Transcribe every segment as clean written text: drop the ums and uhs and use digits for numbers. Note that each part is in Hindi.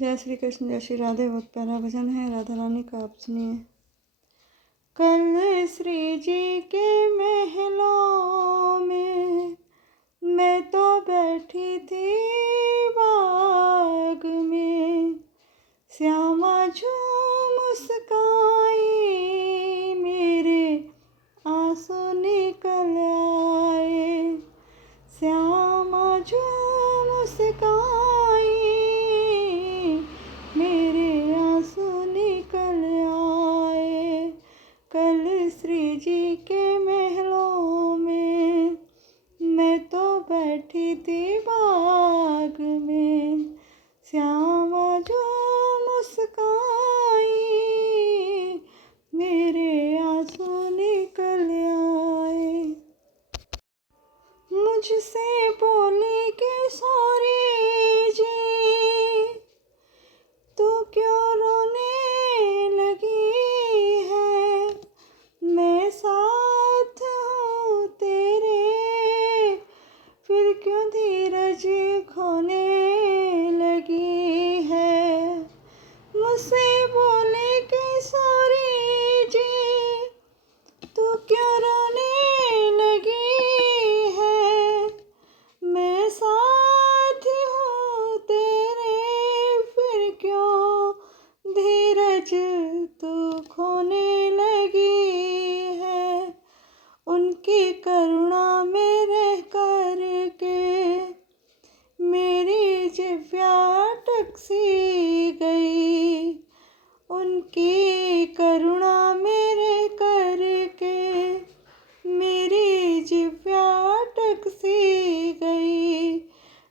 जय श्री कृष्ण, जय श्री राधे। बहुत प्यारा भजन है राधा रानी का, आप सुनिए। कल श्री जी के महलों में मैं तो बैठी थी बाग में, श्यामा जो मुस्काई मेरे आंसू निकल आए, श्यामा जो मुस्काई मेरे आंसू निकल आए। कल श्री जी के महलों में मैं तो बैठी थी बाग में, श्यामा जो मुस्काई मेरे आंसू निकल आए। मुझसे बोली कि सॉरी जी, तू क्यों रोने लगी है, मैं साथ हूँ तेरे, फिर क्यों धीरज खोने लगी है। मुझसे बोले कि सॉरी जी, तू क्यों रोने लगी है, मैं साथ हूँ तेरे, फिर क्यों धीरज तू खोने लगी है। उनकी करुणा में रह कर के मेरी जिह्वा अटक सी गई, उनकी करुणा में रह कर के मेरी जिह्वा अटक सी गई।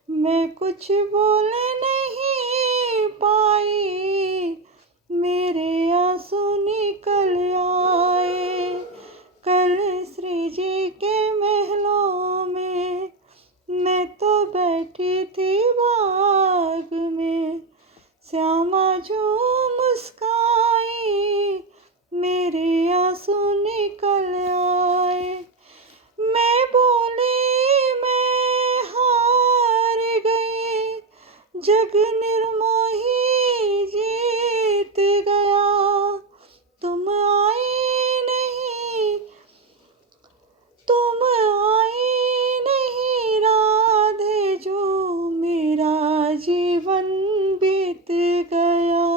मैं कुछ बोल नहीं पाई, मेरे आंसू निकल आए। कल श्री जी के महलों में मैं तो बैठी थी बाग में, श्यामा जो मुस्काई मेरे आंसू निकल आए। मैं बोली मैं हार गई, जग निर्मोही जीत गया, तुम आई नहीं, तुम आई नहीं राधे, जो मेरा जीवन बीत गया।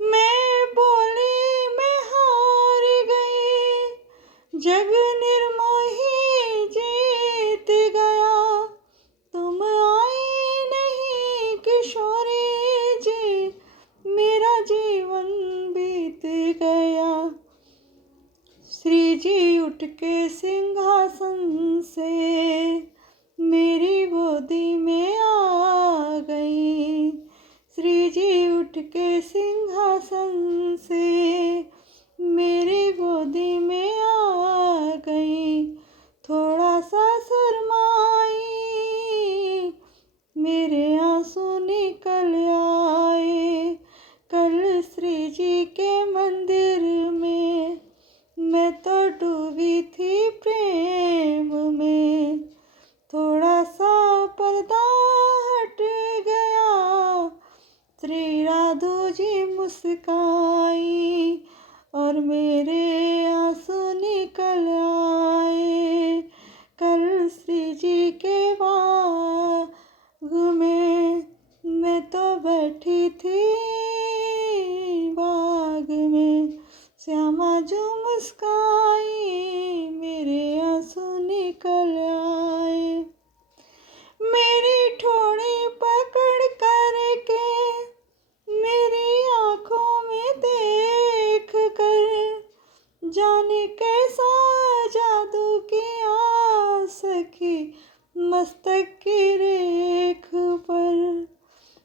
मैं बोली मैं हार गई, जग निर्मोही जीत गया, तुम आई नहीं किशोरी जी, मेरा जीवन बीत गया। श्री जी उठ के सिंहासन से मेरी गोदी में आ गई, श्री जी उठ के सिंहासन से मेरी गोदी में आ गई। थोड़ा सा शर्माई मेरे आंसू निकल आए। कल श्री जी के मंदिर में मैं तो डूबी थी प्रेम में, थोड़ा सा पर्दा हट गया, श्री राधो जी मुस्काई और मेरे आंसू निकल आए। कल श्री जी के बाग में मैं तो बैठी थी बाग में, श्यामा जो मुस्काई मेरे आंसू निकल आए। मेरी ठोड़ी पकड़ कर के मेरी आँखों में देख कर, जाने कैसा जादू किया सखी मस्तक की रेख पर।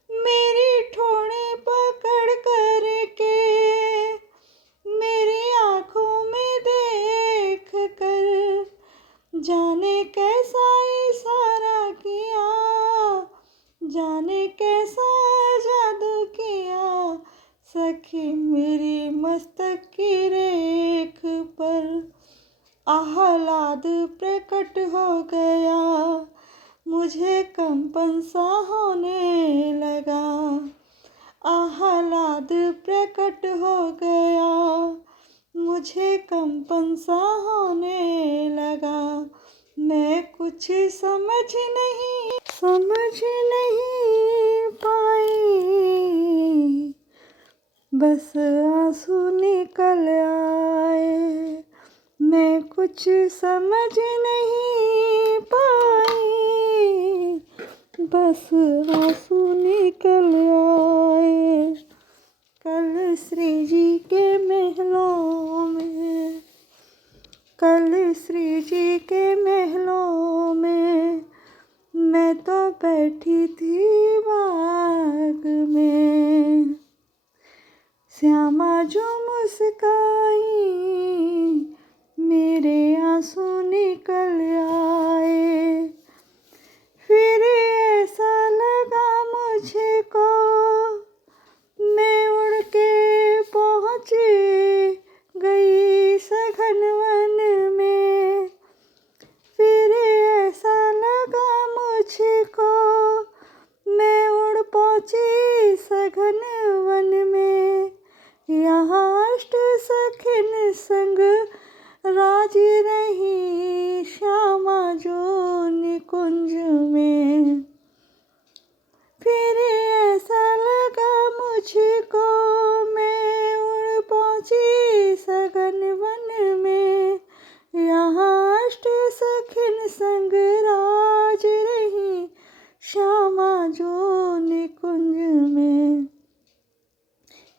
मेरी ठोड़ी पकड़ कर के मेरी आँखों में देख कर, जाने कैसा इशारा किया, जाने कैसा जादू किया सखी मेरी मस्तक की रेख पर। आह्लाद प्रकट हो गया, मुझे कंपन सा होने लगा, बाद प्रकट हो गया, मुझे कंपन सा होने लगा। मैं कुछ समझ नहीं पाई, बस आंसू निकल आए। मैं कुछ समझ नहीं पाई, बस आंसू निकल आए। कल श्री जी के महलों में, कल श्री जी के महलों में, मैं तो बैठी थी बाग में। श्यामा जो मुस्काई, मेरे आंसू निकल आए। फिर ऐसा लगा मुझे को, मैं उड़ के पहुँच गई सघन वन में। फिर ऐसा लगा मुझको, मैं उड़ पहुँची सघन वन में। यहाँ अष्ट सखिन संग राज रही, श्यामा जो निकुंज में। फिर ऐसा लगा मुझको, मैं उड़ पहुँची सघन वन में। यहाँ अष्ट सखिन संग राज रही, श्यामा जो निकुंज में।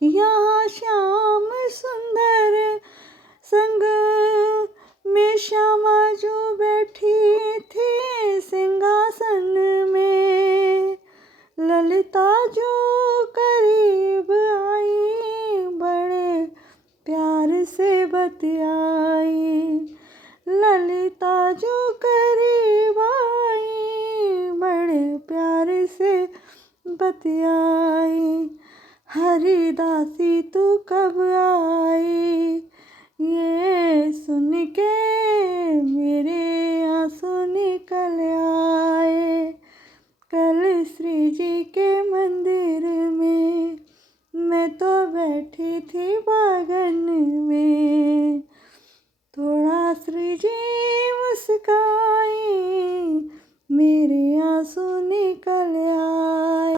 यहाँ श्याम सुंदर संग में श्यामा जो बैठी थी सिंहासन में। ललिता जो करीब आई, बड़े प्यार से बतियाई। ललिता जो करीब आई, बड़े प्यार से बतियाई। हरिदासी तू कब आई, ये सुन के मेरे आंसू निकल आए। कल श्री जी के मंदिर में, मैं तो बैठी थी बागन में। थोड़ा श्री जी मुस्काई, मेरे आंसू निकल आए।